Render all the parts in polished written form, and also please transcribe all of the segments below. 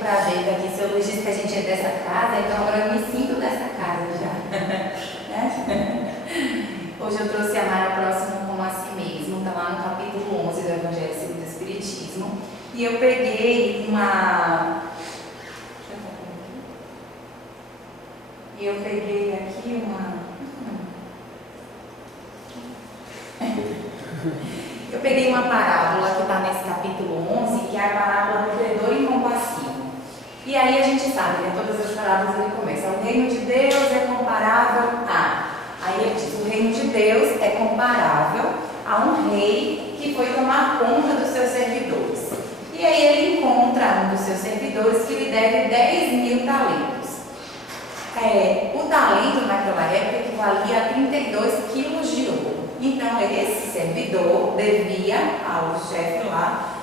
prazer estar aqui. Seu Luiz disse que a gente é dessa casa, então agora eu me sinto dessa casa já. Hoje eu trouxe a Mara próximo como a si mesmo, está lá no capítulo 11 do Evangelho segundo o Espiritismo. E eu peguei aqui Eu peguei uma parábola que está nesse capítulo 11, que é a parábola do credor incompassivo. E aí a gente sabe, né? Todas as parábolas ele começa: o reino de Deus é comparável a... Aí ele diz: o reino de Deus é comparável a um rei que foi tomar conta dos seus servidores. E aí ele encontra um dos seus servidores que lhe deve 10.000 talentos. O talento naquela época equivalia a 32 quilos de ouro. Então esse servidor devia ao chefe lá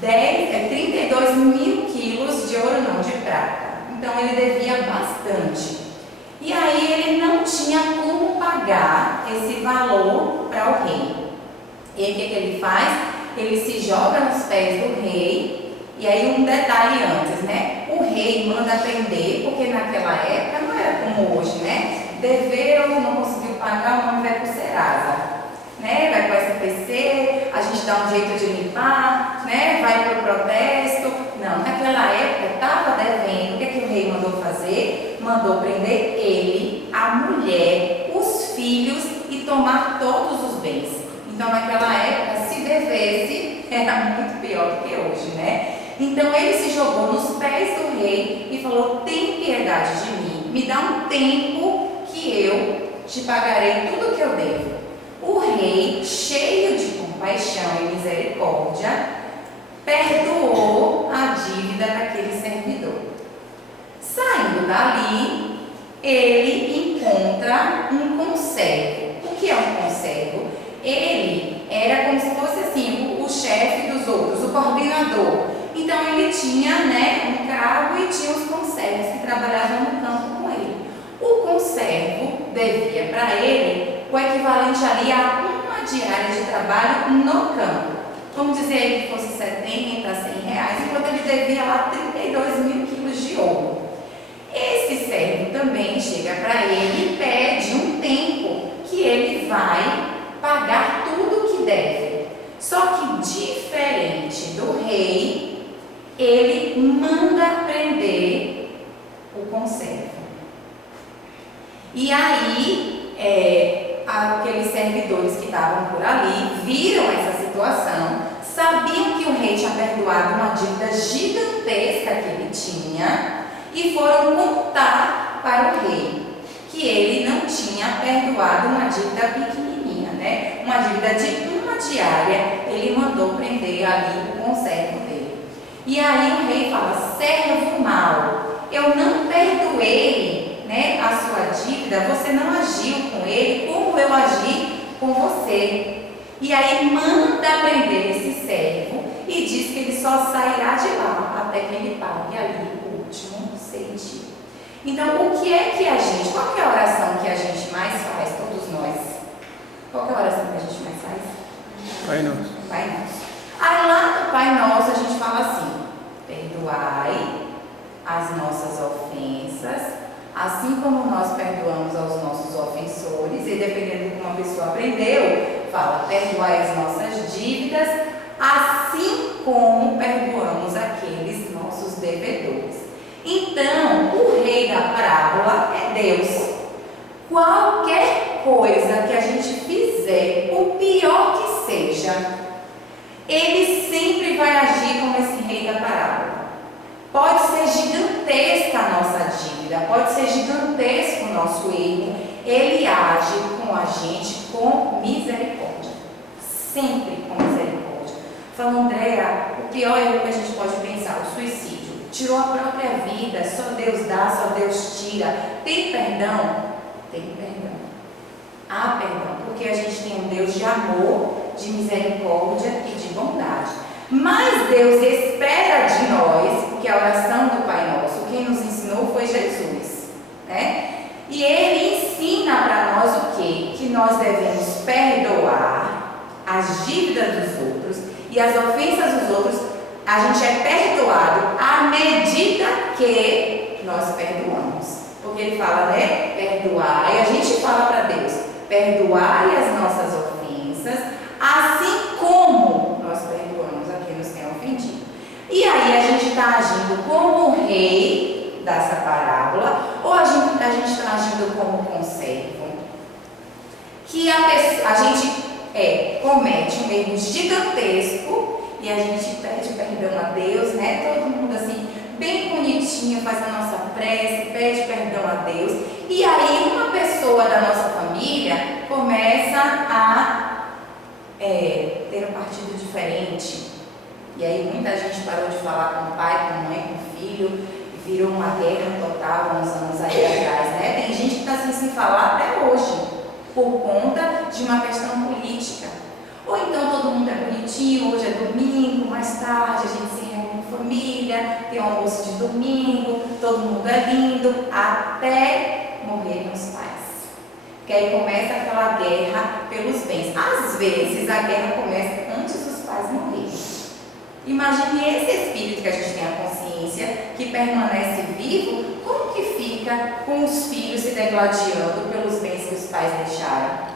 32.000 quilos de ouro, não, de prata. Então ele devia bastante. E aí ele não tinha como pagar esse valor para o rei. E aí o que ele faz? Ele se joga nos pés do rei. E aí um detalhe antes, né? O rei manda prender, porque naquela época não era como hoje, né? Deveu, não conseguiu pagar, o nome vai para o Serasa, né? Vai para o SPC, a gente dá um jeito de limpar, né? Vai para o protesto. Não, naquela época estava devendo. O que o rei mandou fazer? Mandou prender ele, a mulher, os filhos e tomar todos os bens. Então naquela época, se devesse, era muito pior do que hoje, né? Então ele se jogou nos pés do rei e falou: tem piedade de mim, me dá um tempo que eu te pagarei tudo que eu devo. O rei, cheio de compaixão e misericórdia, perdoou a dívida daquele servidor. Saindo dali, ele encontra um conservo. O que é um conservo? Ele era como se fosse assim, o chefe dos outros, o coordenador. Então ele tinha, né, um cargo e tinha os conservos que trabalhavam no campo com ele. O conservo devia para ele o equivalente ali a uma diária de trabalho no campo. Vamos dizer que fosse 70 a 100 reais, enquanto ele devia lá 32.000 quilos de ouro. Esse servo também chega para ele e pede um tempo que ele vai pagar tudo que deve. Só que diferente do rei, ele manda prender o conservo. E aí, aqueles servidores que estavam por ali viram essa situação, sabiam que o rei tinha perdoado uma dívida gigantesca que ele tinha e foram contar para o rei que ele não tinha perdoado uma dívida pequenininha, né? Uma dívida de uma diária. Ele mandou prender ali o conservo dele. E aí o rei fala: servo mau, eu não perdoei, né, a sua dívida, você não agiu com ele como eu agi com você. E aí manda prender esse servo e diz que ele só sairá de lá até que ele pague ali o último centavo. Então, o que é que qual que é a oração que a gente mais faz, todos nós? Qual que é a oração que a gente mais faz? Pai Nosso. Pai Nosso. Aí lá no Pai Nosso a gente fala assim: perdoai as nossas ofensas, assim como nós perdoamos aos nossos ofensores. E dependendo de como a pessoa aprendeu, fala: perdoai as nossas dívidas, assim como perdoamos aqueles nossos devedores. Então, o rei da parábola é Deus. Qualquer coisa que a gente fizer, o pior que seja, ele sempre vai agir como esse rei da parábola. Pode ser gigantesca a nossa dívida, pode ser gigantesco o nosso erro, ele age com a gente com misericórdia. Sempre com misericórdia. Falou: Andréa, o pior erro que a gente pode pensar, o suicídio. Tirou a própria vida, só Deus dá, só Deus tira. Tem perdão? Tem perdão. Há perdão, porque a gente tem um Deus de amor, de misericórdia e de bondade. Mas Deus espera de nós, porque a oração do Pai Nosso, quem nos ensinou foi Jesus, né? E Ele ensina para nós o quê? Que nós devemos perdoar as dívidas dos outros e as ofensas dos outros. A gente é perdoado perdoado à medida que nós perdoamos. Porque ele fala, né? Perdoai, a gente fala para Deus, perdoai as nossas ofensas, assim como nós perdoamos a quem nos tem ofendido. E aí a gente está agindo como o rei dessa parábola, ou a gente está agindo como conservo? Que a gente comete um erro gigantesco e a gente pede perdão a Deus, né? Todo mundo assim, bem bonitinho, faz a nossa prece, pede perdão a Deus. E aí uma pessoa da nossa família começa a ter um partido diferente. E aí muita gente parou de falar com o pai, com a mãe, com o filho, e virou uma guerra total há uns anos aí atrás, né? Tem gente que está sem falar até hoje, por conta de uma questão política. Ou então todo mundo é bonitinho, hoje é domingo, mais tarde a gente se reúne com família, tem um almoço de domingo, todo mundo é lindo, até morrer os pais. Porque aí começa aquela guerra pelos bens. Às vezes a guerra começa antes dos pais morrerem. Imagine esse espírito que a gente tem a consciência, que permanece vivo, como que fica com os filhos se degladiando pelos bens que os pais deixaram?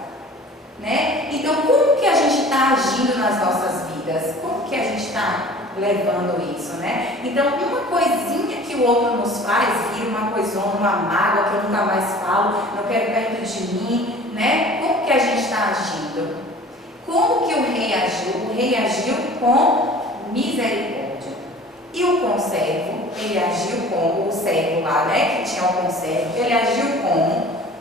Né? Então, como que a gente está agindo nas nossas vidas? Como que a gente está levando isso, né? Então, uma coisinha que o outro nos faz, vira uma coisona, uma mágoa que eu nunca mais falo, não quero perto de mim, né? Como que a gente está agindo? Como que o rei agiu? O rei agiu com misericórdia. E o conservo, ele agiu como o servo lá, né? Que tinha o conservo, ele agiu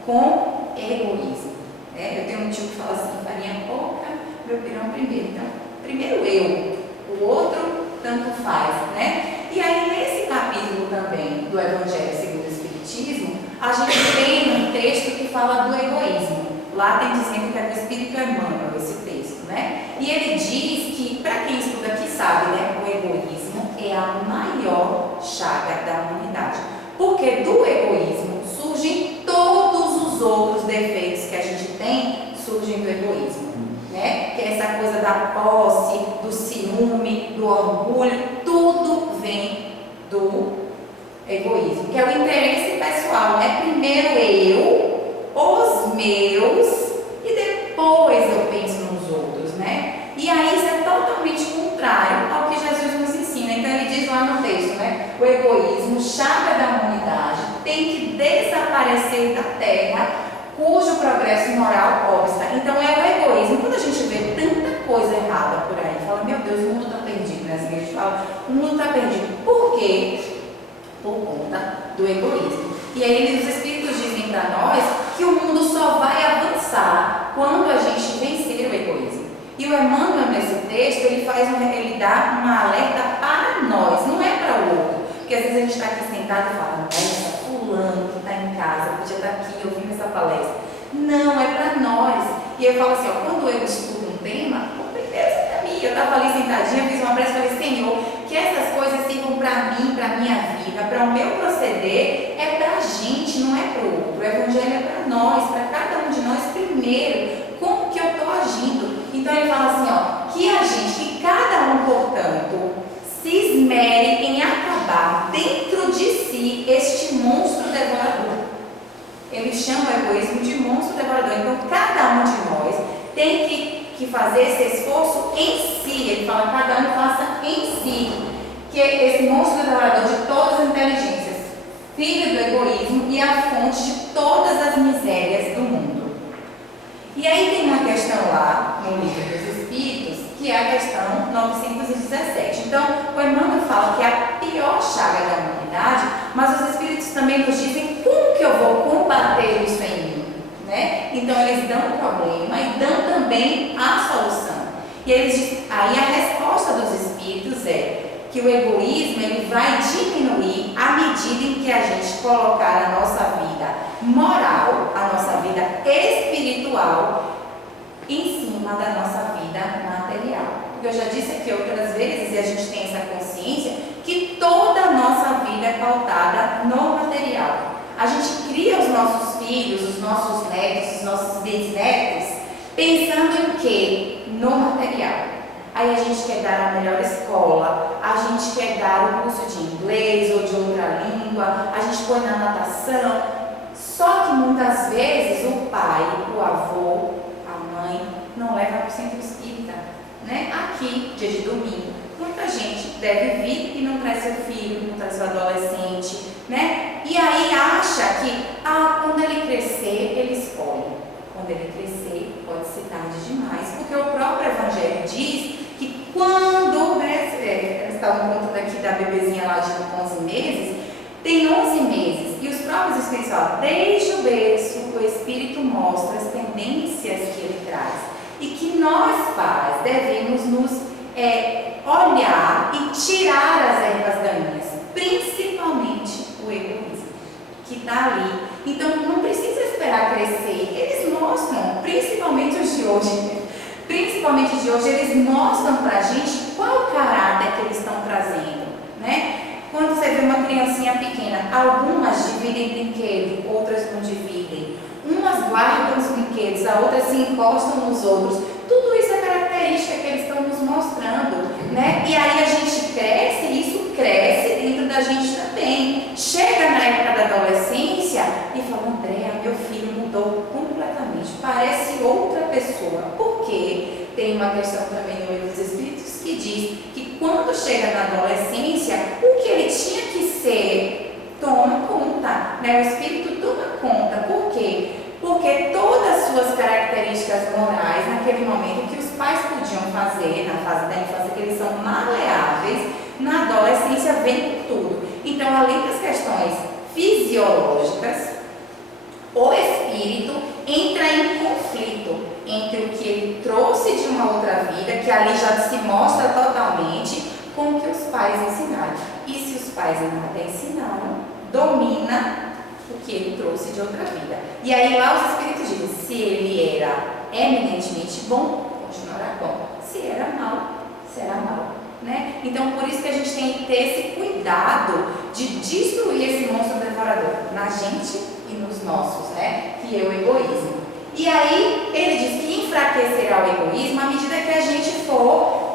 com egoísmo. Eu tenho um tio que fala assim, farinha pouca, meu pirão primeiro. Então, primeiro eu, o outro tanto faz, né? E aí, nesse capítulo também do Evangelho segundo o Espiritismo, a gente tem um texto que fala do egoísmo. Lá tem dizendo que é do Espírito Emmanuel, esse texto, né? E ele diz que, para quem estuda aqui sabe, né? O egoísmo é a maior chaga da humanidade. Porque do egoísmo surgem todos os outros defeitos que a gente tem, surgem do egoísmo, né? Que é essa coisa da posse, do ciúme, do orgulho, tudo vem do egoísmo, que é o interesse pessoal, né? Primeiro eu, os meus, e depois eu penso nos outros, né? E aí isso é totalmente contrário ao que Jesus nos ensina. Então ele diz lá no texto, né? O egoísmo, chaga da humanidade, tem que desaparecer da terra, cujo progresso moral obsta. Então é o egoísmo. Quando a gente vê tanta coisa errada por aí, fala, meu Deus, o mundo está perdido, né? Assim, a gente fala, o mundo está perdido. Por quê? Por conta do egoísmo. E aí os Espíritos dizem para nós que o mundo só vai avançar quando a gente vencer o egoísmo. E o Emmanuel, nesse texto, ele dá uma alerta para nós, não é para o outro. Porque às vezes a gente está aqui sentado e fala, nossa, fulano que está em casa, podia estar aqui ouvindo essa palestra. Não, é para nós. E eu falo assim, quando eu estudo um tema, o primeiro é para mim. Eu estava ali sentadinha, fiz uma prece e falei, Senhor, que essas coisas sirvam para mim, para a minha vida, para o meu proceder, é para a gente, não é para o outro. O Evangelho é para nós, para cada um de nós primeiro. Como que eu estou agindo? Então ele fala assim, que cada um, portanto, se esmere em acabar dentro de si este monstro devorador. Ele chama o egoísmo de monstro devorador. Então cada um de nós tem que fazer esse esforço em si. Ele fala, cada um faça em si. Que esse monstro devorador de todas as inteligências, filho do egoísmo e a fonte de todas as misérias do mundo. E aí tem uma questão lá no Livro dos Espíritos, que é a questão 917. Então, o Emmanuel fala que é a pior chaga da humanidade, mas os Espíritos também nos dizem como que eu vou combater isso em mim, né? Então, eles dão o problema e dão também a solução. E eles dizem, aí a resposta dos Espíritos é que o egoísmo ele vai diminuir à medida em que a gente colocar a nossa vida moral, a nossa vida espiritual em cima da nossa vida material. Porque eu já disse aqui outras vezes, e a gente tem essa consciência, que toda a nossa vida é pautada no material. A gente cria os nossos filhos, os nossos netos, os nossos bisnetos, pensando em quê? No material. aí a gente quer dar a melhor escola, a gente quer dar o curso de inglês ou de outra língua, a gente põe na natação. Só que muitas vezes o pai, o avô, a mãe não leva para o centro espírita, né? Aqui, dia de domingo, muita gente deve vir e não traz seu filho, não traz seu adolescente, né? E aí acha que, quando ele crescer, ele escolhe. Quando ele crescer, pode ser tarde demais, porque o próprio Evangelho diz que quando, né, eles estavam contando aqui da bebezinha lá de 11 meses, tem 11 meses, e os próprios Espíritos falam, desde o berço, o Espírito mostra as tendências que ele traz, e que nós, pais, devemos nos olhar e tirar as ervas daninhas, principalmente o egoísmo, que está ali. Então, não precisa esperar crescer. Eles mostram, principalmente os de hoje, eles mostram para a gente qual o caráter que eles estão trazendo, né? Quando você vê uma criancinha pequena, algumas dividem brinquedos, outras não dividem. Umas guardam os brinquedos, a outras se encostam nos outros. Tudo isso é característica que eles estão nos mostrando, né? E aí a gente cresce, e isso cresce dentro da gente também. Chega na época da adolescência e fala, Andréa, meu filho mudou completamente, parece outra pessoa. Por quê? Tem uma questão também no Livro dos Espíritos que diz que quando chega na adolescência, o que ele tinha que ser toma conta, né? O Espírito toma conta. Por quê? Porque todas as suas características morais, naquele momento que os pais podiam fazer, na fase da infância, que eles são maleáveis, na adolescência vem com tudo. Então, além das questões fisiológicas, o espírito entra em conflito entre o que ele trouxe de uma outra vida, que ali já se mostra totalmente, com o que os pais ensinaram. E se os pais nada ensinaram, domina o que ele trouxe de outra vida. E aí lá os espíritos dizem, se ele era eminentemente bom, continuará bom. Se era mal, será mal, né? Então por isso que a gente tem que ter esse cuidado de destruir esse monstro devorador na gente e nos nossos, né? Que é o egoísmo. E aí ele diz que enfraquecerá o egoísmo à medida que a gente for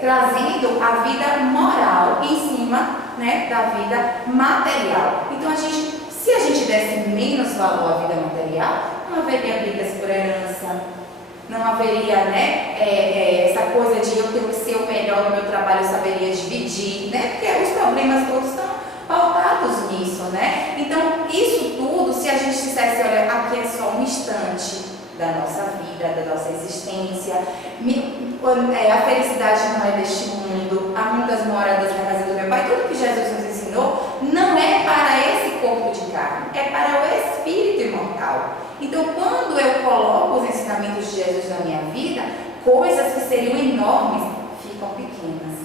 trazendo a vida moral em cima, né, da vida material. Então se a gente desse menos valor à vida material, não haveria brigas por herança, não haveria, né, essa coisa de eu tenho que ser o melhor no meu trabalho, eu saberia dividir, né, porque os problemas todos estão pautados nisso, né? Então, isso tudo, se a gente dissesse, olha, aqui é só um instante da nossa vida, da nossa existência, a felicidade não é deste mundo, há muitas moradas na casa do meu pai, tudo que Jesus nos ensinou não é para esse corpo de carne, é para o espírito imortal. Então, quando eu coloco os ensinamentos de Jesus na minha vida, coisas que seriam enormes ficam pequenas,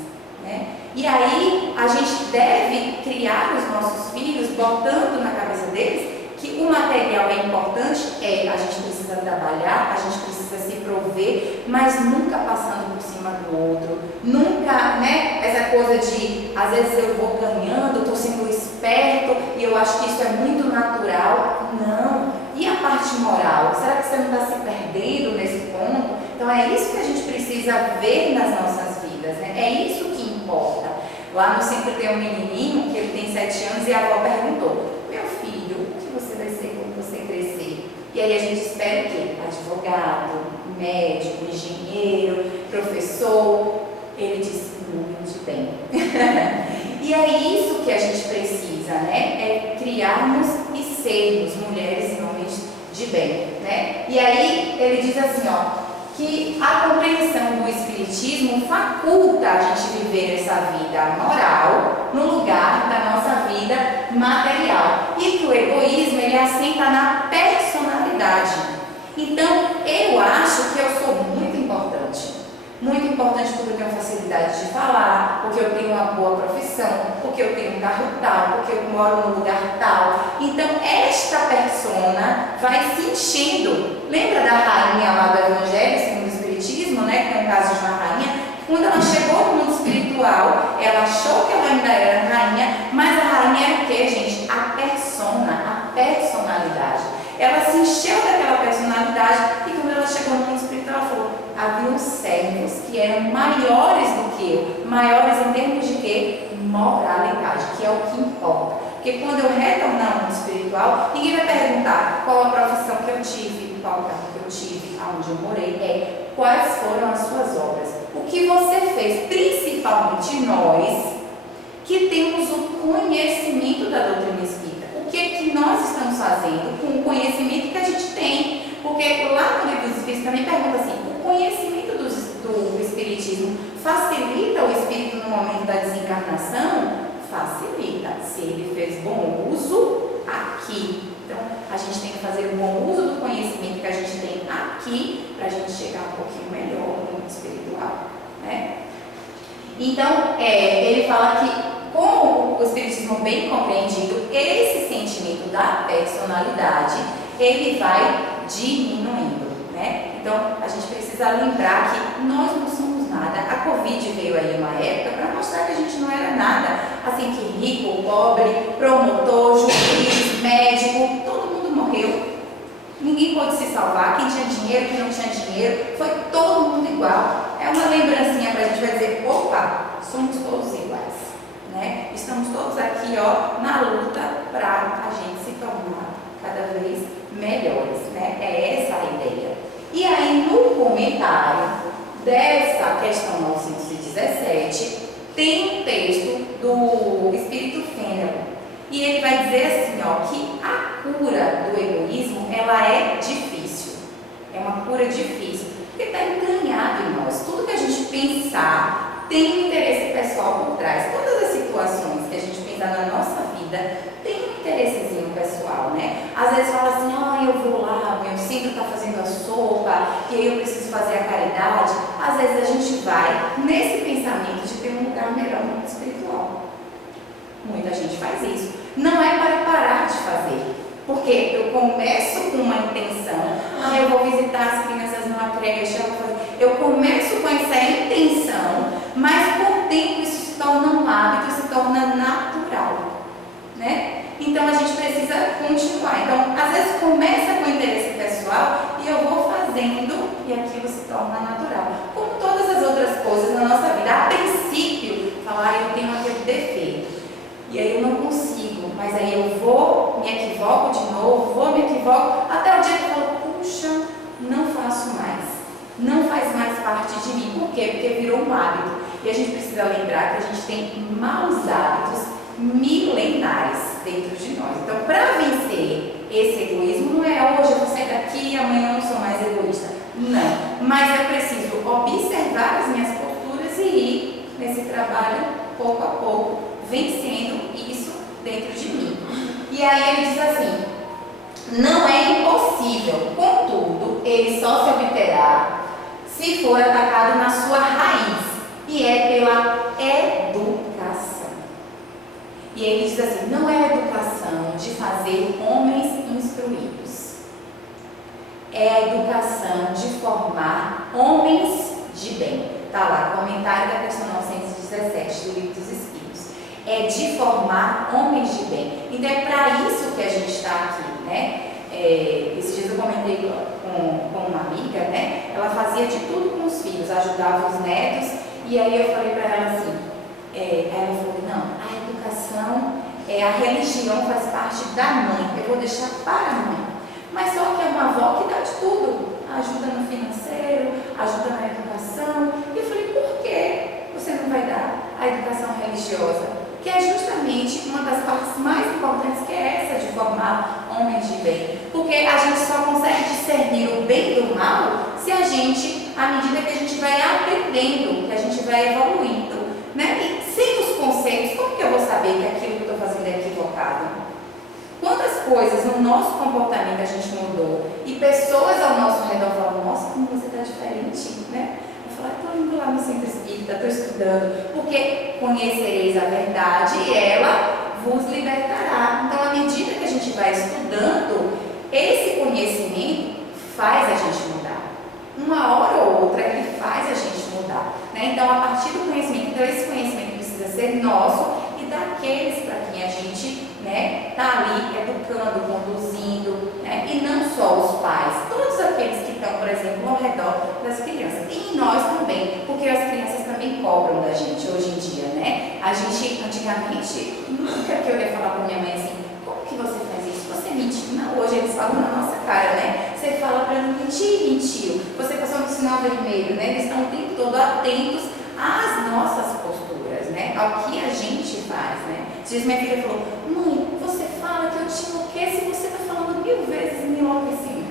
né? E aí, a gente deve criar os nossos filhos, botando na cabeça deles que o material é importante, a gente precisa trabalhar, a gente precisa se prover, mas nunca passando por cima do outro, nunca, né, essa coisa de, às vezes eu vou ganhando, estou sendo esperto, e eu acho que isso é muito natural. Não. E a parte moral? Será que você não está se perdendo nesse ponto? Então é isso que a gente precisa ver nas nossas vidas, né? É isso que importa. Lá no centro tem um menininho que ele tem 7 anos e a avó perguntou, meu filho, o que você vai ser quando você crescer? E aí a gente espera o quê? Advogado, médico, engenheiro, professor. Ele disse, um homem de bem. E é isso que a gente precisa, né? É criarmos e sermos mulheres e homens de bem, né? E aí ele diz assim, ó, que a compreensão do Espiritismo faculta a gente viver essa vida moral no lugar da nossa vida material. E que o egoísmo, ele assenta na personalidade. Então, eu acho que eu sou muito importante. Muito importante porque eu tenho facilidade de falar, porque eu tenho uma boa profissão, porque eu tenho um carro tal, porque eu moro num lugar tal. Então, esta persona vai se enchendo. Lembra da rainha lá do Evangelho, segundo o Espiritismo, né? Que é um caso de uma rainha. Quando ela chegou no mundo espiritual, ela achou que ela ainda era rainha, mas a rainha era o quê, gente? A persona, a personalidade. Ela se encheu daquela personalidade e quando ela chegou no mundo espiritual, ela falou, havia uns servos que eram eram maiores do que eu, maiores em termos de quê? Moralidade, que é o que importa. Porque quando eu retornar ao mundo espiritual, ninguém vai perguntar qual a profissão que eu tive, qual o carro que eu tive, aonde eu morei, quais foram as suas obras. O que você fez, principalmente nós, que temos o conhecimento da doutrina espírita. O que é que nós estamos fazendo com o conhecimento que a gente tem? Porque lá no livro dos Espíritos também pergunta assim, o conhecimento do Espiritismo facilita o espírito no momento da desencarnação? Facilita, se ele fez bom uso aqui. Então, a gente tem que fazer um bom uso do conhecimento que a gente tem aqui para a gente chegar um pouquinho melhor no mundo espiritual, né? Então, ele fala que com o Espiritismo bem compreendido, esse sentimento da personalidade, ele vai diminuindo, né? Então, a gente precisa lembrar que nós não somos nada. A Covid veio aí uma época para mostrar que a gente não era nada, assim, que rico, pobre, promotor, juiz, médico, todo mundo morreu. Ninguém pôde se salvar, quem tinha dinheiro, quem não tinha dinheiro, foi todo mundo igual. É uma lembrancinha para a gente vai dizer, opa, somos todos iguais, né? Estamos todos aqui, ó, na luta para a gente se tornar cada vez melhores, né? É essa a ideia. E aí, no comentário dessa questão 917, tem um texto do Espírito Fênelon, e ele vai dizer assim, ó, que a cura do egoísmo, ela é difícil. É uma cura difícil, porque está entranhado em nós. Tudo que a gente pensar tem um interesse pessoal por trás. Todas as situações que a gente pensar na nossa vida tem um interessezinho pessoal, né? Às vezes fala assim, eu vou lá, meu centro está fazendo a sopa, e aí eu preciso fazer a caridade. Às vezes a gente vai nesse pensamento de ter um lugar melhor no mundo espiritual. Muita gente faz isso. Não é para parar de fazer, porque eu começo com uma intenção, eu vou visitar as crianças numa creche, eu começo com essa intenção, mas com o tempo isso se torna um hábito, se torna natural, né? Então a gente precisa continuar. Então, às vezes começa com interesse pessoal e eu vou fazendo e aquilo se torna natural. Como todas as outras coisas na nossa vida, a princípio, falar eu tenho aquele defeito. E aí eu não consigo, mas aí eu vou, me equivoco de novo, me equivoco, até o dia que eu falo, puxa, não faço mais, não faz mais parte de mim. Por quê? Porque virou um hábito. E a gente precisa lembrar que a gente tem maus hábitos milenares dentro de nós. Então, para vencer esse egoísmo, não é hoje eu vou sair daqui e amanhã eu não sou mais egoísta. Não, mas eu preciso observar as minhas posturas e ir nesse trabalho pouco a pouco, vencendo isso dentro de mim. E aí ele diz assim, não é impossível, contudo, ele só se obterá se for atacado na sua raiz, e é pela educação. E ele diz assim, não é a educação de fazer homens instruídos, é a educação de formar homens de bem. Está lá, comentário da questão 917 do Livro dos Espíritos. É de formar homens de bem. Então é para isso que a gente está aqui, né? Esses dias eu comentei com uma amiga, né? Ela fazia de tudo com os filhos, ajudava os netos, e aí eu falei para ela assim, ela falou, não, a educação, a religião faz parte da mãe, eu vou deixar para a mãe. Mas só que é uma avó que dá de tudo, ajuda no financeiro, ajuda na educação. E eu falei, por que você não vai dar a educação religiosa? Que é justamente uma das partes mais importantes, que é essa de formar homens de bem. Porque a gente só consegue discernir o bem do mal se a gente, à medida que a gente vai aprendendo, que a gente vai evoluindo, né? E sem os conceitos, como que eu vou saber que aquilo que eu estou fazendo é equivocado? Quantas coisas no nosso comportamento a gente mudou e pessoas ao nosso redor falam, nossa, como você está diferente, né? Eu falo, estou indo lá no centro espírita, estou estudando, porque conhecereis a verdade e ela vos libertará. Então, à medida que a gente vai estudando, esse conhecimento faz a gente mudar. Uma hora ou outra ele faz a gente mudar, né? Então, a partir do conhecimento, então esse conhecimento precisa ser nosso e daqueles para quem a gente, né, está ali educando, conduzindo, né? E não só os pais, todos aqueles que estão, por exemplo, ao redor das crianças. E nós também, porque as crianças também cobram da gente hoje em dia, né? A gente, antigamente, nunca que eu ia falar para minha mãe assim, como que você faz isso? Você mentiu? Não, hoje eles falam na nossa cara, né? Você fala para não mentir, mentiu. Você passou no sinal vermelho, né? Eles estão o tempo todo atentos às nossas posturas, né? Ao que a gente faz, né? Às vezes minha filha falou, mãe, você fala que eu te enlouqueço e você está falando 1000 vezes me enlouquecendo.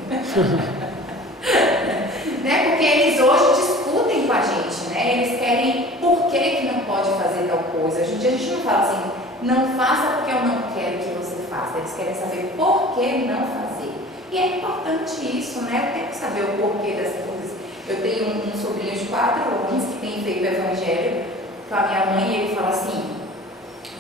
Né? Porque eles hoje discutem com a gente, né? Eles querem por que não pode fazer tal coisa. Hoje em dia a gente não fala assim, não faça porque eu não quero que você faça. Eles querem saber por que não fazer. E é importante isso, né? Eu tenho que saber o porquê das coisas. Eu tenho um sobrinho de 4 anos que tem feito o evangelho com a minha mãe e ele fala assim,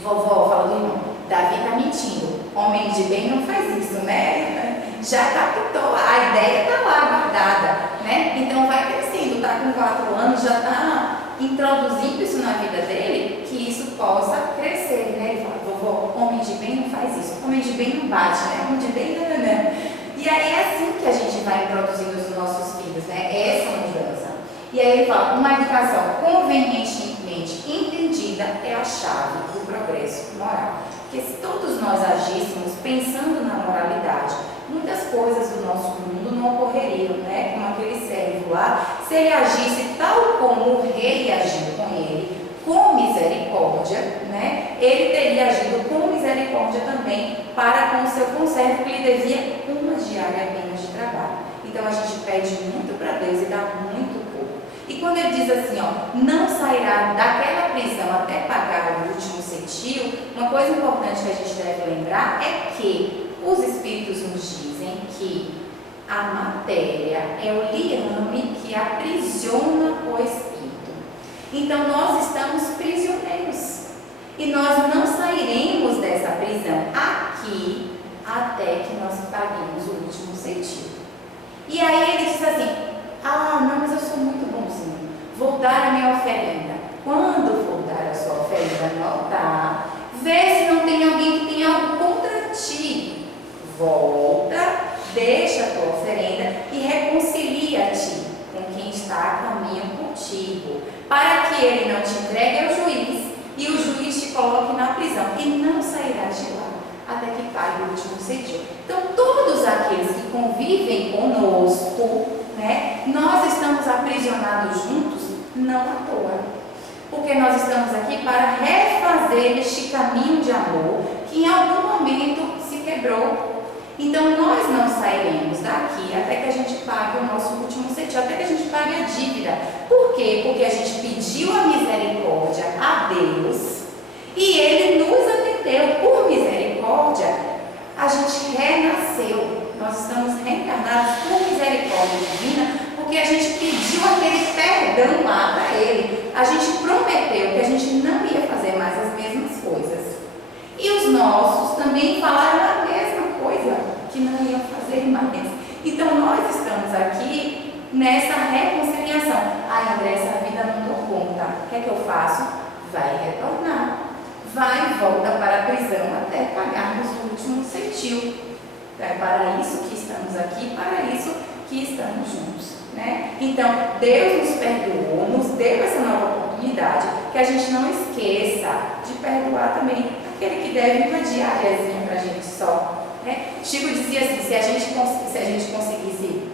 vovó, fala do irmão, Davi está mentindo, homem de bem não faz isso, né? Já captou, a ideia está lá guardada, né? Então vai crescendo, está com 4 anos, já está introduzindo isso na vida dele, que isso possa crescer, né? Ele fala, vovó, homem de bem não faz isso, homem de bem não bate, né? Homem de bem não, não. E aí é assim que a gente vai introduzindo os nossos filhos, né? Essa mudança. E aí ele fala, uma educação convenientemente entendida é a chave do progresso moral. Porque se todos nós agíssemos pensando na moralidade, muitas coisas do nosso mundo não ocorreriam, né? Como aquele servo lá, se ele agisse tal como o rei agiu com ele, com misericórdia, né? Ele teria agido com misericórdia também para com o seu conservo, que lhe devia uma diária apenas de trabalho. Então a gente pede muito para Deus e dá muito pouco. E quando ele diz assim, ó, não sairá daquela prisão até pagar o último cetil, uma coisa importante que a gente deve lembrar é que os Espíritos nos dizem que a matéria é o liame que aprisiona o Espírito. Então nós estamos prisioneiros e nós não sairemos dessa prisão aqui até que nós paguemos o último cetil. E aí ele diz assim, não, mas eu sou muito bom, Senhor, vou dar a minha oferenda. Quando for dar a sua oferenda, notar, vê se não tem alguém que tem algo contra ti. Volta, deixa a tua oferenda e reconcilia-te com quem está a caminho contigo, para que ele não te entregue ao juiz e o juiz te coloque na prisão e não sairás de lá até que pague o último cetil. Então todos aqueles que convivem conosco, né, nós estamos aprisionados juntos não à toa, porque nós estamos aqui para refazer este caminho de amor que em algum momento se quebrou. Então nós não sairemos daqui até que a gente pague o nosso último cetil, até que a gente pague a dívida. Por quê? Porque a gente pediu a misericórdia a Deus e Ele nos atendeu. Por misericórdia, a gente renasceu. Nós estamos reencarnados por misericórdia divina, porque a gente pediu aquele perdão lá para Ele. A gente prometeu que a gente não ia fazer mais as mesmas coisas. E os nossos também falaram a mesma coisa, que não iam fazer mais. Então nós estamos aqui nessa reconciliação. André, essa vida não dou conta. O que é que eu faço? Vai retornar. Vai e volta para a prisão até pagarmos o último cetil. É para isso que estamos aqui, para isso que estamos juntos, né? Então, Deus nos perdoou, nos deu essa nova oportunidade, que a gente não esqueça de perdoar também aquele que deve uma diariazinha para a gente só, né? Chico dizia assim, se a gente conseguisse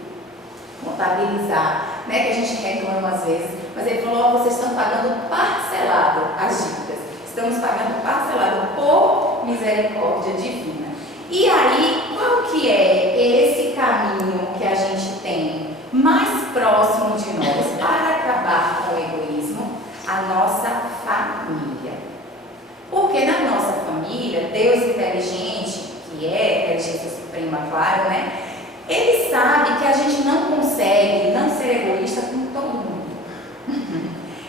contabilizar, né, que a gente reclama às vezes, mas ele falou, vocês estão pagando parcelado as dívidas, estamos pagando parcelado por misericórdia divina. E aí, qual que é esse caminho que a gente tem mais próximo de nós para acabar com o egoísmo? A nossa família. Porque na nossa família, Deus inteligente, que é a inteligência suprema, claro, né? Ele sabe que a gente não consegue não ser egoísta com todo mundo.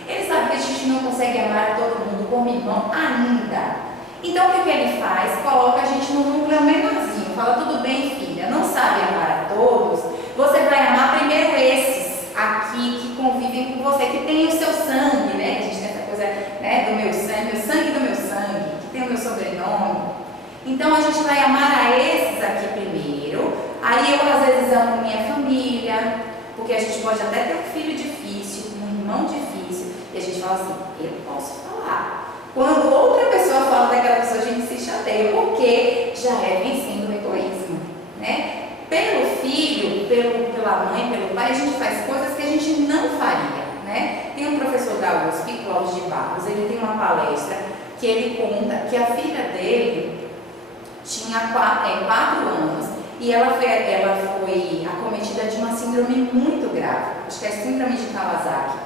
Ele sabe que a gente não consegue amar todo mundo como irmão ainda. Então o que ele faz? Coloca a gente num núcleo menorzinho. Fala, tudo bem, filha, não sabe amar a todos. Você vai amar primeiro esses aqui que convivem com você, que tem o seu sangue, né? A gente tem essa coisa, né, do meu sangue do meu sangue, que tem o meu sobrenome. Então a gente vai amar a esses aqui primeiro. Aí eu às vezes amo minha família, Porque a gente pode até ter um filho difícil, um irmão difícil, e a gente fala assim, eu posso falar. Quando outra pessoa fala daquela pessoa, a gente se chateia, porque já é vencendo o egoísmo, né? Pelo filho, pela mãe, pelo pai, a gente faz coisas que a gente não faria, né? Tem um professor da USP, Clóvis de Barros, ele tem uma palestra que ele conta que a filha dele tinha 4 anos e ela foi acometida de uma síndrome muito grave, acho que é a síndrome de Kawasaki.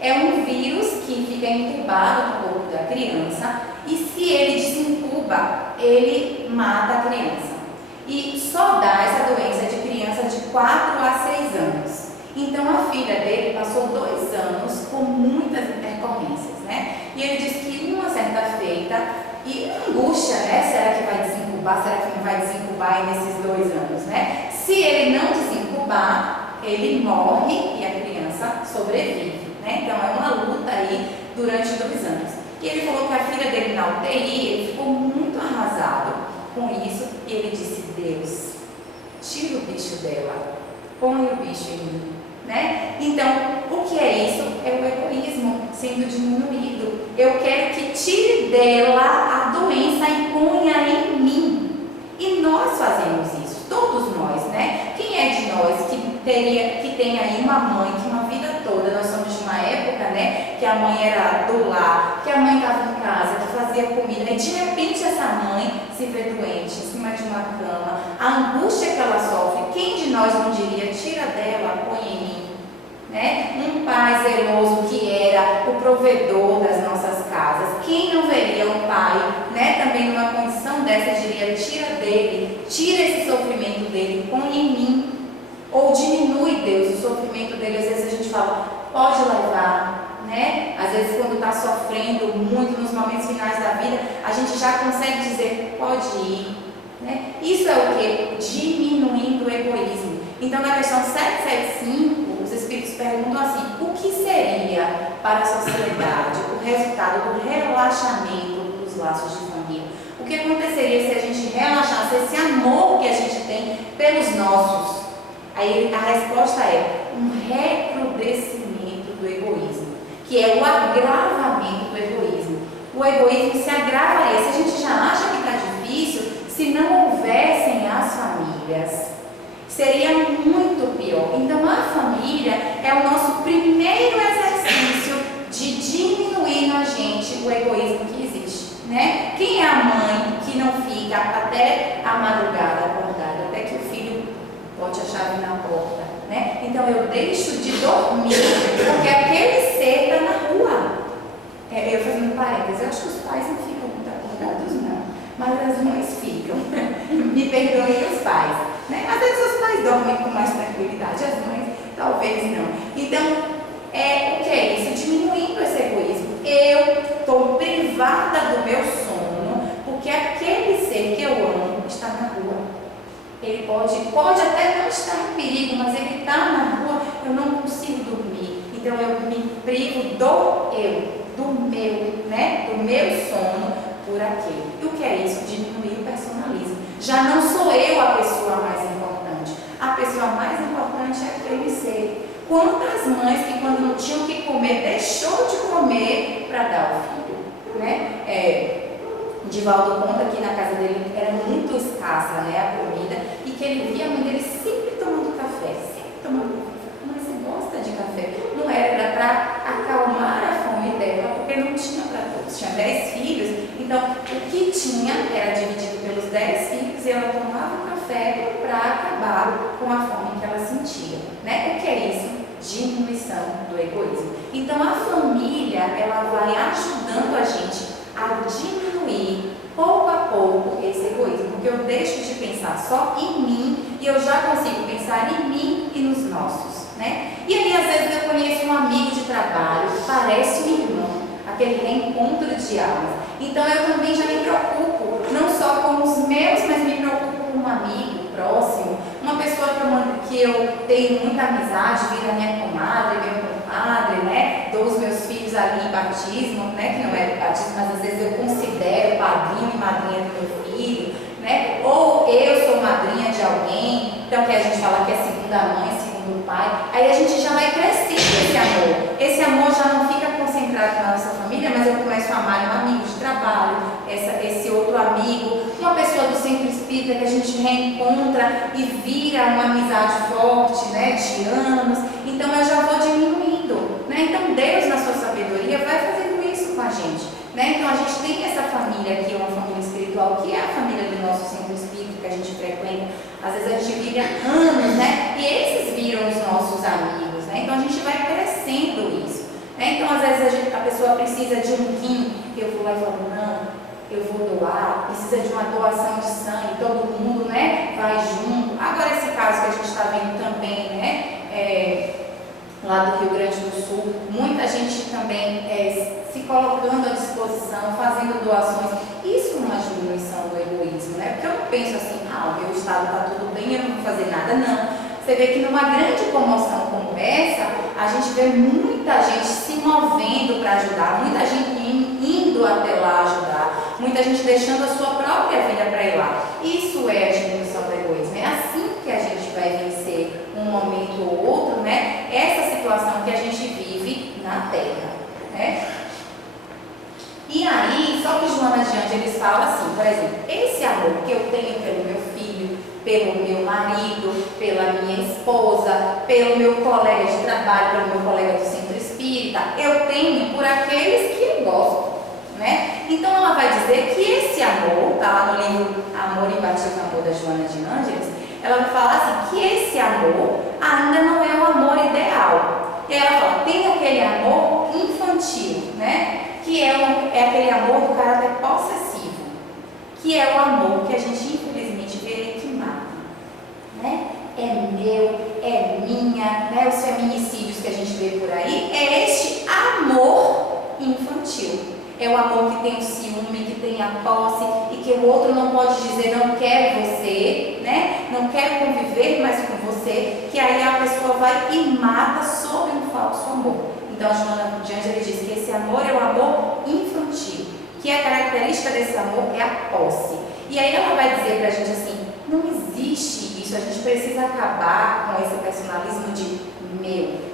É um vírus que fica incubado no corpo da criança e se ele desincuba, ele mata a criança. E só dá essa doença de criança de 4 a 6 anos. Então a filha dele passou 2 anos com muitas intercorrências, né? E ele disse que uma certa feita, e angústia, né? Será que vai desincubar? Será que não vai desincubar nesses 2 anos, né? Se ele não desincubar, ele morre e a criança sobrevive, né? Então é uma luta aí durante 2 anos. E ele falou que a filha dele na UTI, ele ficou muito arrasado com isso, e ele disse, Deus, tira o bicho dela, põe o bicho em mim, né? Então, o que é isso? É o egoísmo sendo diminuído. Eu quero que tire dela a doença e ponha em mim. E nós fazemos isso, todos nós, né? Quem é de nós que tem aí uma mãe que uma vida toda, nós somos de uma época, né, que a mãe era do lar, que a mãe estava em casa, que fazia comida, e de repente essa mãe se vê doente, em cima de uma cama, a angústia que ela sofre, quem de nós não diria, tira dela, põe em mim, né? Um pai zeloso que era o provedor das nossas casas, quem não veria um pai, né, também numa condição dessa, diria, tira dele, tira esse sofrimento dele, põe em mim. Ou diminui, Deus, o sofrimento dele. Às vezes a gente fala, pode levar, né? Às vezes quando está sofrendo muito nos momentos finais da vida, a gente já consegue dizer, pode ir, né? Isso é o que? Diminuindo o egoísmo. Então na questão 775, os Espíritos perguntam assim, o que seria para a sociedade o resultado do relaxamento dos laços de família? O que aconteceria se a gente relaxasse esse amor que a gente tem pelos nossos? Aí a resposta é um recrudescimento do egoísmo, que é o agravamento do egoísmo. O egoísmo se agravaria. Se a gente já acha que está difícil, se não houvessem as famílias, seria muito pior. Então a família é o nosso primeiro exercício de diminuir na gente o egoísmo que existe, né? Quem é a mãe que não fica até a madrugada acordada, até que o filho bote a chave na porta, né? Então eu deixo de dormir, porque aquele ser está na rua. Eu fazendo parênteses, eu acho que os pais não ficam muito acordados, não, mas as mães ficam. Me perdoem os pais, né? Às vezes os pais dormem com mais tranquilidade, as mães talvez não. Então, o que é isso? Diminuindo esse egoísmo. Eu estou privada do meu sono, porque aquele ser que eu amo está na rua. Ele pode até não estar em perigo, mas ele está na rua, eu não consigo dormir. Então eu me privo do meu sono por aquele. E o que é isso? Diminuir o personalismo. Já não sou eu a pessoa mais importante. A pessoa mais importante é aquele ser. Quantas mães que quando não tinham que comer, deixou de comer para dar ao filho, né? Divaldo conta que na casa dele era muito escassa, né, a comida, e que ele via a mãe dele sempre tomando café, Mas você gosta de café? Não era para acalmar a fome dela, porque não tinha para todos, tinha 10 filhos, então o que tinha era dividido pelos 10 filhos e ela tomava o café para acabar com a fome que ela sentia, né? O que é isso? Diminuição do egoísmo. Então a família, ela vai ajudando a gente a diminuir pouco a pouco esse egoísmo, porque eu deixo de pensar só em mim e eu já consigo pensar em mim e nos nossos, né? E aí às vezes eu conheço um amigo de trabalho que parece um irmão, aquele reencontro de almas. Então eu também já me preocupo, não só com os meus, mas me preocupo com um amigo próximo, uma pessoa que eu tenho muita amizade, vira minha comadre, meu compadre, né? Dou os meus filhos ali em batismo, né? Que não é batismo, mas às vezes eu considero padrinho e madrinha do meu filho, né? Ou eu sou madrinha de alguém, então que a gente fala que é segunda mãe, segundo pai. Aí a gente espírita que a gente reencontra e vira uma amizade forte, né, de anos, então eu já vou diminuindo, né? Então Deus, na sua sabedoria, vai fazendo isso com a gente, né? Então a gente tem essa família aqui, uma família espiritual, que é a família do nosso centro espírita que a gente frequenta. Às vezes a gente vive há anos, né? E esses viram os nossos amigos, né? Então a gente vai crescendo isso, né? Então às vezes a pessoa precisa de um rim, eu vou lá e falo, não, eu vou doar, precisa de uma doação de sangue, todo mundo, né, vai junto. Agora esse caso que a gente está vendo também, né, lá do Rio Grande do Sul, muita gente também se colocando à disposição, fazendo doações. Isso é uma diminuição do egoísmo, né? Porque eu não penso assim, o meu estado está tudo bem, eu não vou fazer nada, não. Você vê que numa grande comoção como essa, a gente vê muita gente se movendo para ajudar, muita gente indo até lá ajudar, muita gente deixando a sua própria vida para ir lá. Isso é a diminuição do egoísmo. É assim que a gente vai vencer um momento ou outro, né? Essa situação que a gente vive na Terra, né? E aí, só que Joana de Ângeles fala assim, por exemplo, esse amor que eu tenho pelo meu filho, pelo meu marido, pela minha esposa, pelo meu colega de trabalho, pelo meu colega do centro espírita, eu tenho por aqueles que eu gosto, né? Então ela vai dizer que esse amor, tá lá no livro Amor Imbatível, Amor da Joana de Ângeles, ela vai falar assim, que esse amor ainda não é o amor ideal. E ela fala, tem aquele amor infantil, né? Que é aquele amor do caráter possessivo, que é o amor que a gente infelizmente vê que mata, né? É meu, é minha, né? Os feminicídios que a gente vê por aí, é este amor infantil. É o amor que tem o ciúme, que tem a posse e que o outro não pode dizer não quero você, né? Não quero conviver mais com você, que aí a pessoa vai e mata sob um falso amor. Então a Joana de Ângeles diz que esse amor é o amor infantil, que a característica desse amor é a posse. E aí ela vai dizer pra gente assim, não existe isso, a gente precisa acabar com esse personalismo de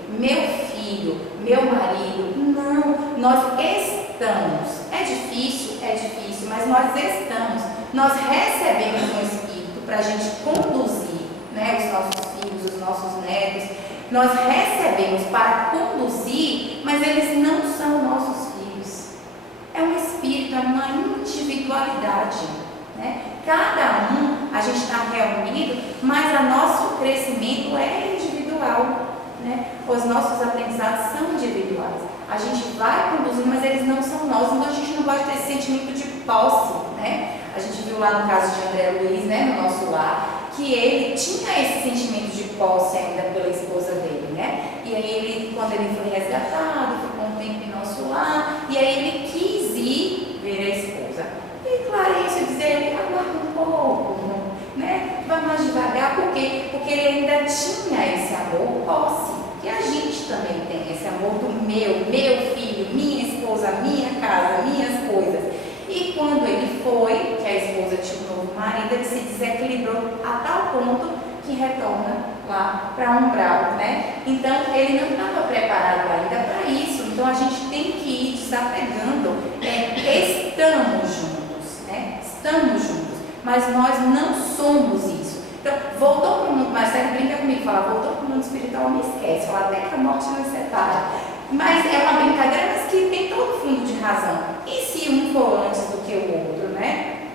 meu filho, meu marido. Não, nós estamos. É difícil, mas nós estamos. Nós recebemos um Espírito para a gente conduzir, né, os nossos filhos, os nossos netos. Nós recebemos para conduzir, mas eles não são nossos filhos. É um Espírito, é uma individualidade, né? Cada um, a gente está reunido, mas o nosso crescimento é individual, né? Os nossos aprendizados são individuais. A gente vai conduzir, mas eles não são nós, então a gente não pode ter esse sentimento de posse, né? A gente viu lá no caso de André Luiz, né, no nosso lar, que ele tinha esse sentimento de posse ainda pela esposa dele, né? E aí ele, quando ele foi resgatado, ficou um tempo em nosso lar, e aí ele quis ir ver a esposa. E Clarice dizer, ele aguarda um pouco, né? Vai mais devagar, por quê? Porque ele ainda tinha esse amor posse. E a gente também tem esse amor do meu filho, minha esposa, minha casa, minhas coisas. E quando ele foi, que a esposa tinha um novo marido, ele se desequilibrou a tal ponto que retorna lá para umbral, né? Então ele não estava preparado ainda para isso. Então a gente tem que ir desapegando. Estamos juntos, né? Estamos juntos, mas nós não somos isso. Então, voltou para o mundo, Marcelo brinca comigo, fala, voltou para o mundo espiritual, me esquece, fala até que a morte nos separa. Mas é uma brincadeira, mas que tem todo fundo de razão. E se um for antes do que o outro, né?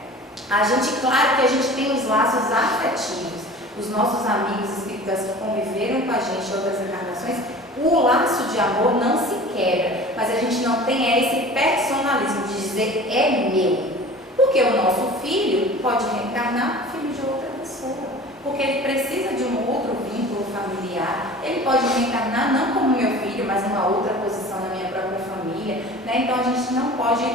A gente, claro que a gente tem os laços afetivos, os nossos amigos espíritas que conviveram com a gente em outras encarnações, o laço de amor não se quebra, mas a gente não tem esse personalismo de dizer é meu. Porque o nosso filho pode reencarnar filho de outra pessoa. Porque ele precisa de um outro vínculo familiar. Ele pode reencarnar não como meu filho, mas numa outra posição na minha própria família, né? Então a gente não pode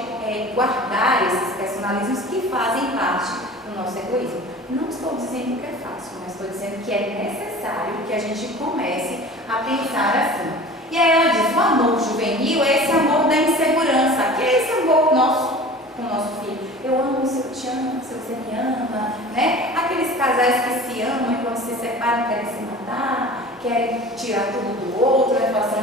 guardar esses personalismos que fazem parte do nosso egoísmo. Não estou dizendo que é fácil, mas estou dizendo que é necessário que a gente comece a pensar assim. E aí ela diz, o amor juvenil é esse amor da insegurança, que é esse amor nosso com o nosso filho. Eu amo se eu te amo, se você me ama, né? Aqueles casais que se amam e quando se separam querem se matar, querem tirar tudo do outro, né? Falam assim,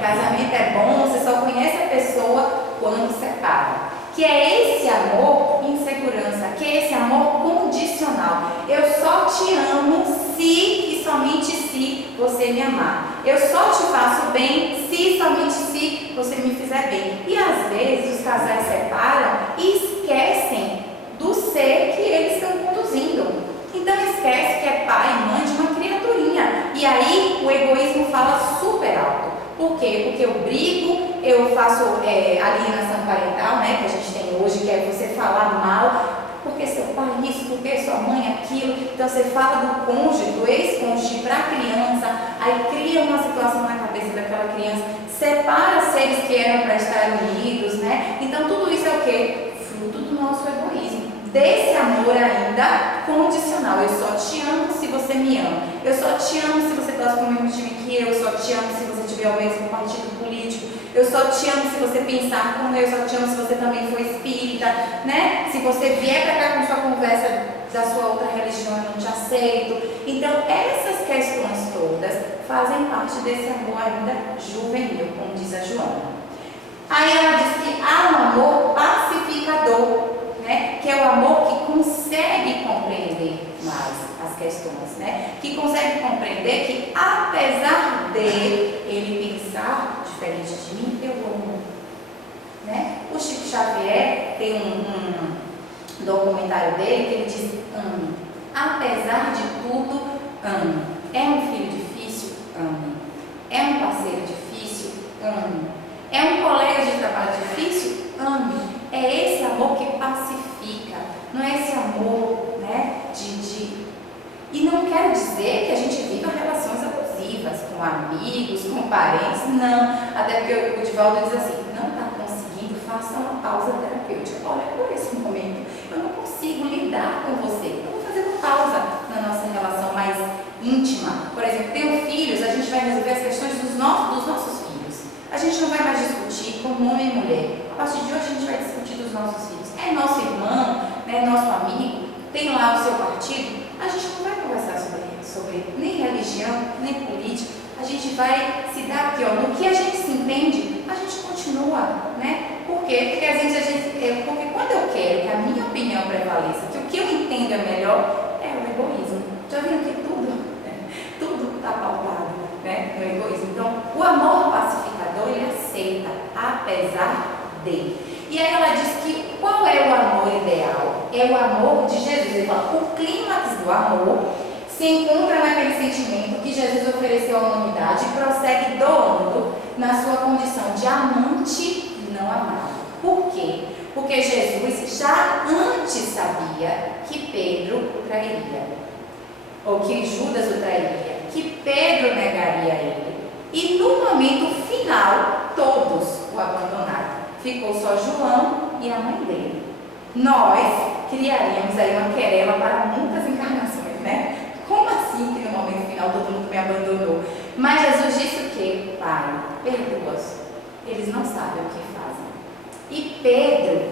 casamento é bom, você só conhece a pessoa quando se separa. Que é esse amor insegurança, que é esse amor condicional. Eu só te amo se e somente se você me amar. Eu só te faço bem se e somente se você me fizer bem. E às vezes os casais separam e esquecem do ser que eles estão conduzindo. Então esquece que é pai e mãe de uma criaturinha. E aí o egoísmo fala super alto. Por quê? Porque eu brigo, eu faço alienação parental, né, que a gente tem hoje, que é você falar mal, porque seu pai isso, porque sua mãe aquilo. Então você fala do cônjuge, do ex-cônjuge para a criança, aí cria uma situação na cabeça daquela criança, separa seres que eram para estar unidos, né? Então tudo isso é o quê? Fruto do nosso egoísmo. Desse amor ainda condicional. Eu só te amo se você me ama. Eu só te amo se você torce para o mesmo time que eu só te amo se você tiver o mesmo partido político. Eu só te amo se você pensar como eu só te amo se você também for espírita, né? Se você vier para cá com sua conversa da sua outra religião, eu não te aceito. Então, essas questões todas fazem parte desse amor ainda juvenil, como diz a Joana. Aí ela diz que há um amor pacificador, né? Que é o amor que consegue compreender mais as questões, né? Que consegue compreender que apesar de ele pensar diferente de mim, eu amo, né? O Chico Xavier tem um documentário dele que ele diz: ame, apesar de tudo, ame. É um filho difícil? Ame. É um parceiro difícil? Ame. É um colega de trabalho difícil? Ame. É esse amor que pacifica, não é esse amor, né, E não quero dizer que a gente viva relações abusivas com amigos, com parentes, não. Até porque o Divaldo diz assim: não está conseguindo, faça uma pausa terapêutica. Olha, por esse momento, eu não consigo lidar com você. Eu vou fazer uma pausa na nossa relação mais íntima. Por exemplo, tenho filhos, a gente vai resolver as questões dos nossos filhos. A gente não vai mais discutir como homem e mulher. A partir de hoje a gente vai discutir dos nossos filhos. É nosso irmão, né, nosso amigo, tem lá o seu partido. A gente não vai conversar sobre nem religião, nem política. A gente vai se dar aqui, ó, no que a gente se entende, a gente continua, né? Por quê? Porque porque quando eu quero que a minha opinião prevaleça, que o que eu entendo é melhor, é o egoísmo. Já viram que tudo está pautado, né, no egoísmo. Então, o amor pacificador, ele aceita, apesar de. E aí ela diz que qual é o amor ideal? É o amor de Jesus. Ele fala: o clímax do amor se encontra naquele sentimento que Jesus ofereceu à humanidade e prossegue doando na sua condição de amante não amado. Por quê? Porque Jesus já antes sabia que Pedro o trairia, ou que Judas o trairia, que Pedro negaria ele. E no momento final, todos o abandonaram. Ficou só João e a mãe dele. Nós criaríamos aí uma querela para muitas encarnações, né? Como assim que no momento final todo mundo me abandonou? Mas Jesus disse o quê? Pai, perdoa-os. Eles não sabem o que fazem. E Pedro,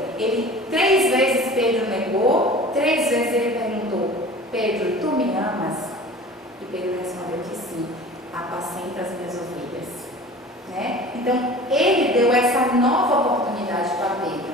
3 vezes Pedro negou, 3 vezes ele perguntou: Pedro, tu me amas? E Pedro respondeu que sim. Apacenta as minhas ovelhas. Né? Então, ele deu essa nova oportunidade para Pedro.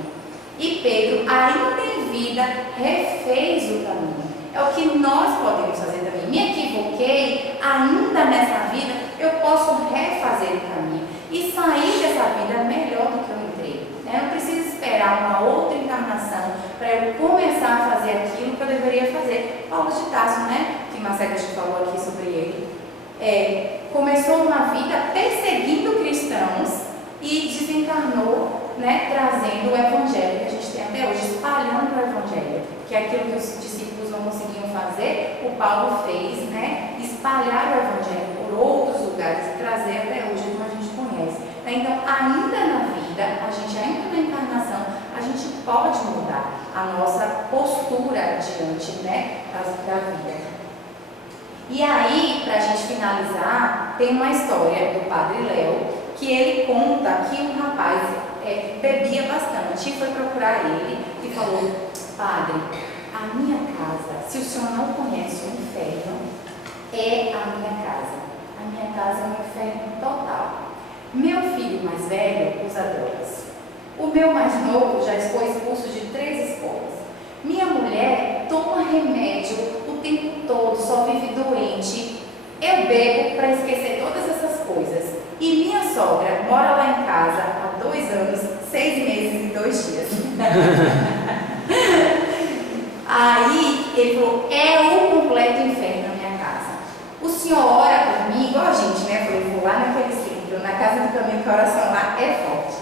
E Pedro, ainda em vida, refez o caminho. É o que nós podemos fazer também. Me equivoquei, ainda nessa vida, eu posso refazer o caminho e sair dessa vida melhor do que eu entrei. Né? Eu não preciso esperar uma outra encarnação para eu começar a fazer aquilo que eu deveria fazer. Paulo de Tarso, né? Que Marcela já falou aqui sobre ele. Começou uma vida perseguindo cristãos e desencarnou, né, trazendo o evangelho que a gente tem até hoje, espalhando o evangelho, que é aquilo que os discípulos não conseguiam fazer, o Paulo fez, né, espalhar o evangelho por outros lugares e trazer até hoje como a gente conhece. Então, ainda na vida, ainda na encarnação, a gente pode mudar a nossa postura diante, né, da vida. E aí, para a gente finalizar, tem uma história do Padre Léo, que ele conta que um rapaz bebia bastante e foi procurar ele e falou: Padre, a minha casa, se o senhor não conhece o inferno, é a minha casa. A minha casa é um inferno total. Meu filho mais velho usa drogas. O meu mais novo já foi expulso de 3 Aí ele falou, é o completo inferno na minha casa. O senhor ora por mim, igual a gente, né? Eu falei, vou lá naquele centro, na casa do caminho, que a oração lá é forte.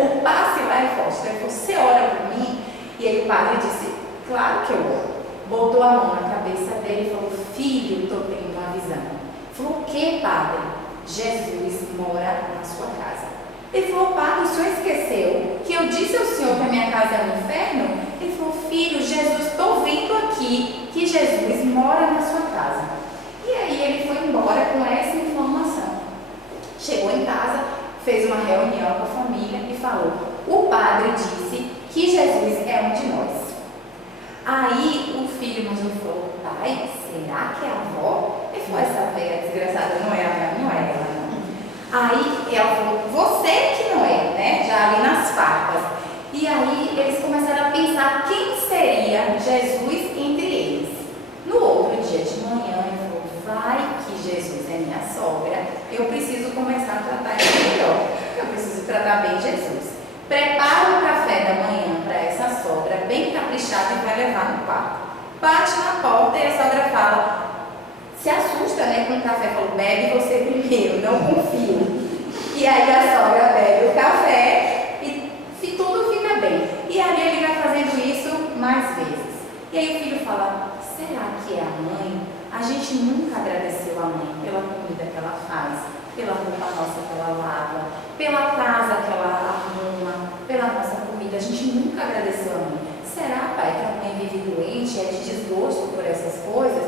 O passe lá é forte. Ele falou, você ora por mim? E aí o padre disse, claro que eu oro. Botou a mão na cabeça dele e falou, filho, estou tendo uma visão. Falou, o que, padre? Jesus mora na sua casa. Ele falou, padre, o senhor esqueceu que eu disse ao senhor que a minha casa é um inferno? Ele falou, filho, Jesus, estou vendo aqui que Jesus mora na sua casa. E aí ele foi embora com essa informação. Chegou em casa, fez uma reunião com a família e falou, o padre disse que Jesus é um de nós. Aí o filho mais novo falou, pai, será que é a avó? Ele falou, essa velha desgraçada não é ela não. Aí ela falou, você que não é, né? Já ali nas farpas. E aí eles começaram a pensar quem seria Jesus entre eles. No outro dia de manhã, ele falou, vai que Jesus é minha sogra, eu preciso começar a tratar ele melhor. Eu preciso tratar bem Jesus. Prepara o café da manhã para essa sogra, bem caprichada, e vai levar no quarto. Bate na porta e a sogra fala, se assusta, né, com o café, falou, bebe você primeiro, não confio. E aí a sogra bebe o café e tudo fica bem. E aí ele vai fazendo isso mais vezes. E aí o filho fala, será que é a mãe? A gente nunca agradeceu a mãe pela comida que ela faz, pela roupa nossa que ela lava, pela casa que ela arruma, pela nossa comida. A gente nunca agradeceu a mãe. Será, pai, que a mãe vive doente, é de desgosto por essas coisas?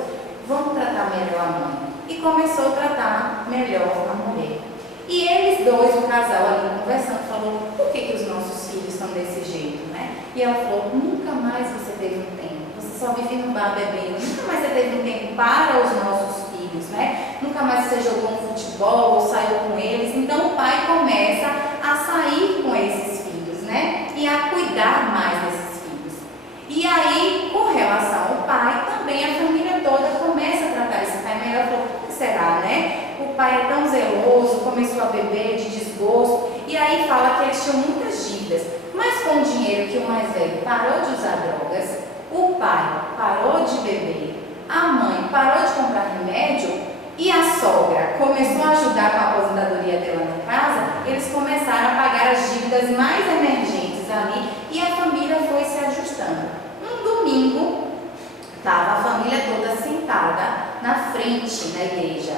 Vamos tratar melhor a mãe. E começou a tratar melhor a mulher. E eles dois, o casal ali conversando, falou, por que os nossos filhos estão desse jeito, né? E ela falou, nunca mais você teve um tempo. Você só vive no bar bebendo. Nunca mais você teve um tempo para os nossos filhos, né? Nunca mais você jogou um futebol ou saiu com eles. Então o pai começa a sair com esses filhos, né? E a cuidar mais desses filhos. E aí, com relação ao pai, também a família toda começa a tratar esse pai melhor. Falou, por que será, né? O pai é tão zeloso, começou a beber de desgosto. E aí fala que eles tinham muitas dívidas. Mas com o dinheiro que o mais velho parou de usar drogas, o pai parou de beber, a mãe parou de comprar remédio e a sogra começou a ajudar com a aposentadoria dela na casa, eles começaram a pagar as dívidas mais emergentes ali e a família foi se ajustando. Um domingo, estava a família toda sentada na frente da igreja.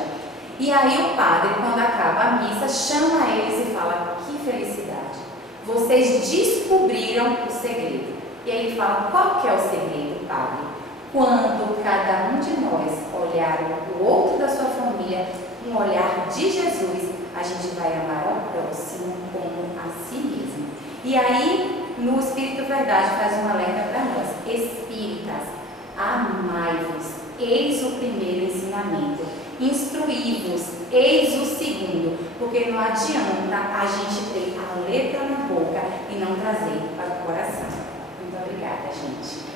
E aí o padre, quando acaba a missa, chama eles e fala, que felicidade, vocês descobriram o segredo. E aí ele fala, qual que é o segredo, padre? Quando cada um de nós olhar o outro da sua família, um olhar de Jesus, a gente vai amar ao próximo como a si mesmo. E aí, no Espírito Verdade faz um alerta para nós, espíritas, amai-vos, eis o primeiro ensinamento, instruí-vos, eis o segundo, porque não adianta a gente ter a letra na boca e não trazer para o coração. Muito obrigada, gente.